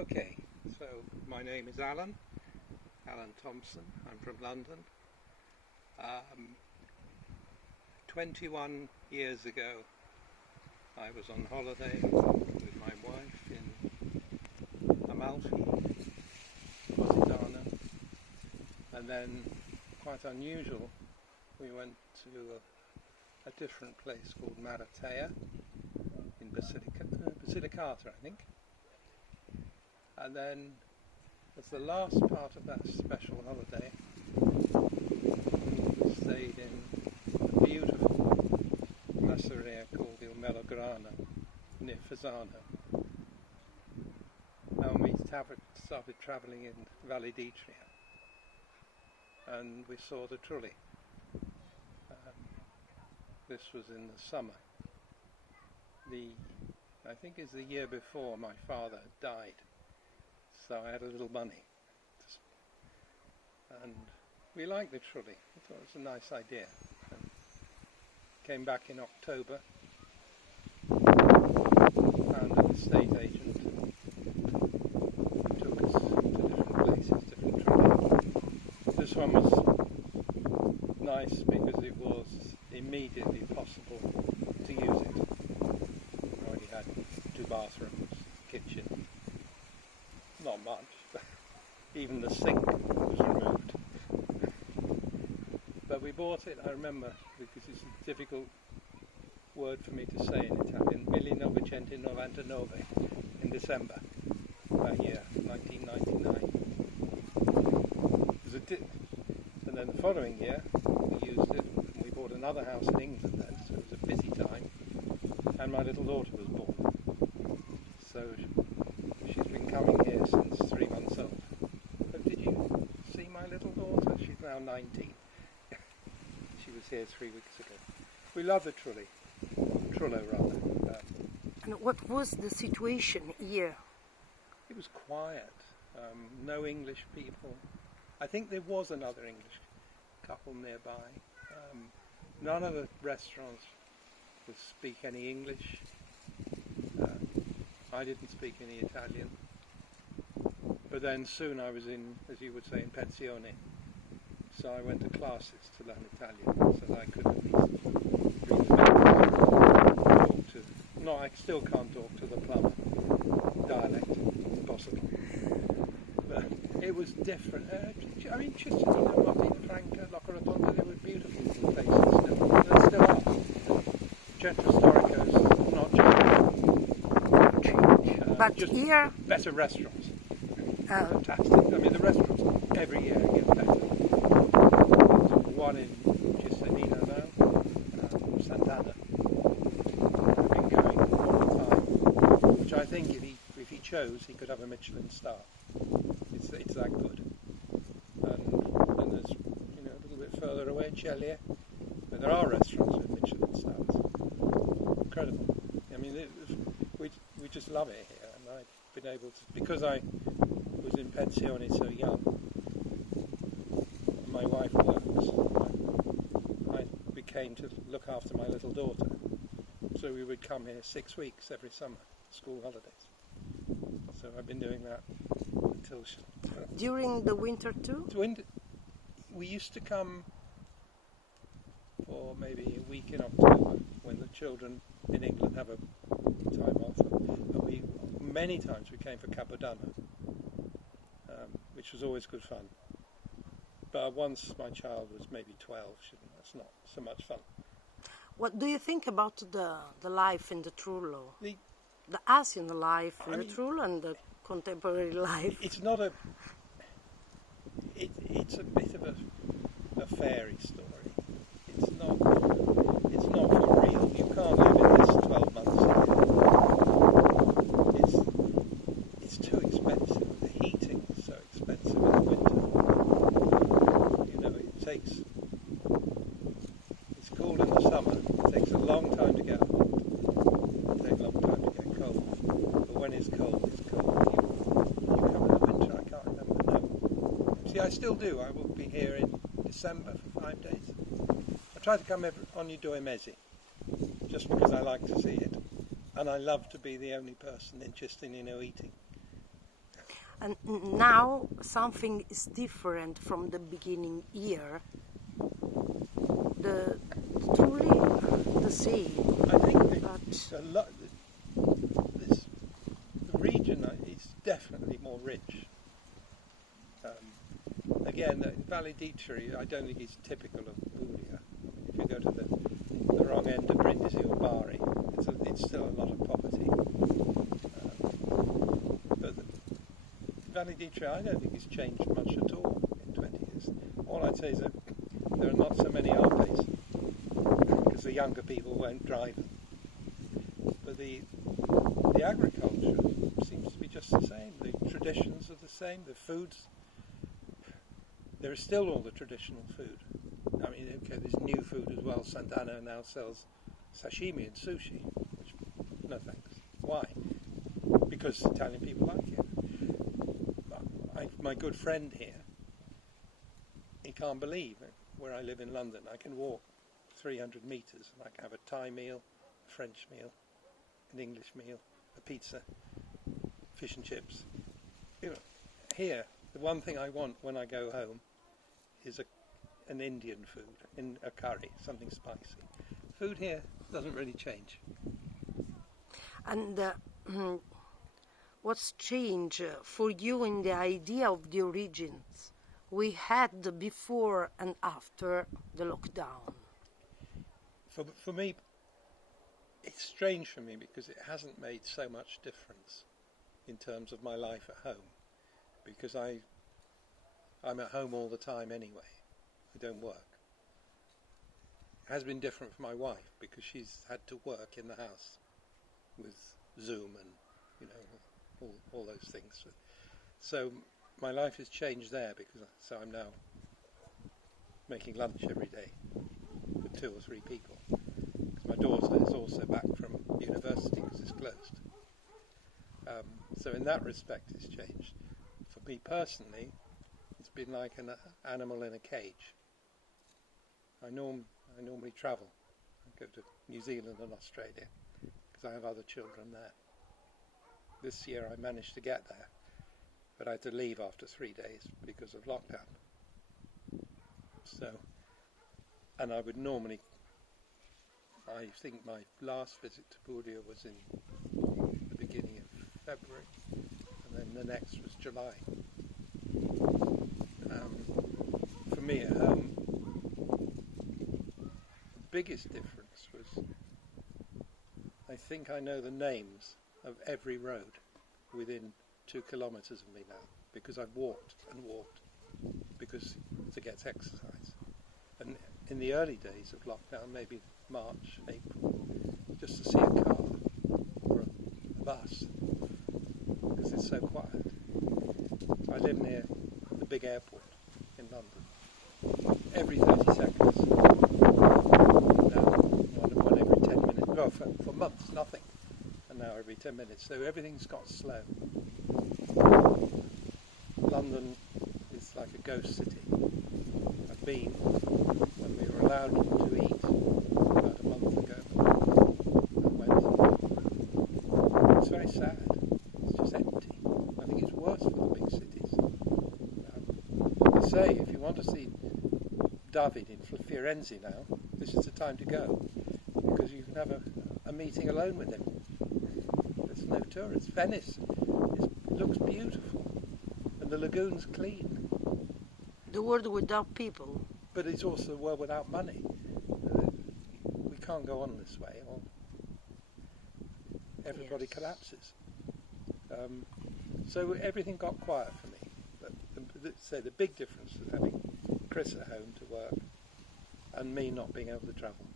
Okay, so my name is Alan Thompson. I'm from London. 21 years ago I was on holiday with my wife in Amalfi, Positano, and then, quite unusual, we went to a different place called Maratea in Basilicata, I think. And then, as the last part of that special holiday, we stayed in a beautiful masseria called Il Melograno near Fasano. And we started travelling in Valle d'Itria, and we saw the trulli. This was in the summer. I think it's the year before my father died. So I had a little money, and we liked the trulli. We thought it was a nice idea. And came back in October, found an estate agent who took us to different places, different trulli. This one was nice because it was immediately possible to use it. We already had 2 bathrooms, kitchen. Not much, but even the sink was removed. But we bought it, I remember, because it's a difficult word for me to say in Italian, 1999, in December, that year, 1999. And then the following year, we used it, and we bought another house in England then, so it was a busy time, and my little daughter was born. So she's been coming here since 3 months old. But did you see my little daughter? She's now 19. She was here 3 weeks ago. We love the trullo rather. And what was the situation here? It was quiet. No English people. I think there was another English couple nearby. None of the restaurants would speak any English. I didn't speak any Italian, but then soon I was in, as you would say, in pensione, so I went to classes to learn Italian, so that I could at least read the menu, talk to, no, I still can't talk to the plumber, dialect, it's possible, but it was different. I mean, Cittadina, Martina Franca, Locca Rotonda, they were beautiful places still, they still are. Centro Storico's not changed. But just here, better restaurants. Fantastic. I mean, the restaurants every year get better. There's one in Cittadina now, Sant'Anna. I've been going all the time, which I think if he chose, he could have a Michelin star. It's that good. And there's a little bit further away, Celia, where there are restaurants with Michelin stars. Incredible. I mean, we just love it here, and I've been able to, because I was in pensione so young, my wife works, I became to look after my little daughter, so we would come here 6 weeks every summer, school holidays. So I've been doing that until during the winter too? We used to come for maybe a week in October when the children in England have a time off. And many times we came for Capodanno, which was always good fun. But once my child was maybe 12, that's not so much fun. What do you think about the life in the trullo? The Asian life in the trullo and the contemporary life? It's not a... It's a bit of a fairy story. It's not for real. You can't live in this 12 months a year. It's too expensive. The heating is so expensive in the winter. It's cool in the summer. It takes a long time to get hot. It takes a long time to get cold. But when it's cold, it's cold. You come in the winter, I can't remember. No. See, I still do. I will be here in December for 5 days. I try to come ogni 2 mesi, just because I like to see it. And I love to be the only person in Cittadino eating. And now something is different from the beginning here. The truly the same. I think it's a lot. The region is definitely more rich. Again, Valley Ditri, I don't think is typical of Puglia. If you go to the wrong end of Brindisi or Bari, it's still a lot of poverty. But Valley Ditri, I don't think it's changed much at all in 20 years. All I'd say is that there are not so many Alpes, because the younger people won't drive them. But the agriculture seems to be just the same. The traditions are the same. The foods, there is still all the traditional food. I mean, okay, there's new food as well. Sant'Anna now sells sashimi and sushi, which, no thanks. Why? Because Italian people like it. My good friend here, he can't believe it. Where I live in London, I can walk 300 metres and I can have a Thai meal, a French meal, an English meal, a pizza, fish and chips. You know, here, the one thing I want when I go home is an Indian food, in a curry, something spicy. Food here doesn't really change. And what's changed for you in the idea of the origins we had before and after the lockdown? For me, it's strange for me because it hasn't made so much difference in terms of my life at home, because I'm at home all the time anyway. I don't work. It has been different for my wife because she's had to work in the house with Zoom and, you know, all those things. So my life has changed there because I'm now making lunch every day with 2 or 3 people. Because my daughter is also back from university because it's closed. So in that respect it's changed. For me personally, it's been like an animal in a cage. I normally travel. I go to New Zealand and Australia because I have other children there. This year I managed to get there, but I had to leave after 3 days because of lockdown. So, and I would normally, I think my last visit to Puglia was in the beginning of February, and then the next was July. For me at home, the biggest difference was I think I know the names of every road within 2 kilometres of me now, because I've walked and walked to get exercise. And in the early days of lockdown, maybe March, April, just to see a car or a bus, because it's so quiet. I live near the big airport in London. Every 30 seconds, now one every 10 minutes, well for months nothing, and now every 10 minutes, so everything's got slow. London is like a ghost city. I've been when we were allowed to eat about a month ago. I went. It's very sad. It's just empty. I think it's worse for the big cities. I say, if you want to see David in Firenze now, this is the time to go, because you can have a meeting alone with him. There's no tourists. Venice looks beautiful, and the lagoon's clean. The world without people. But it's also the world without money. We can't go on this way, or everybody collapses. So everything got quiet for me. But the big difference was having Chris at home to work, and me not being able to travel.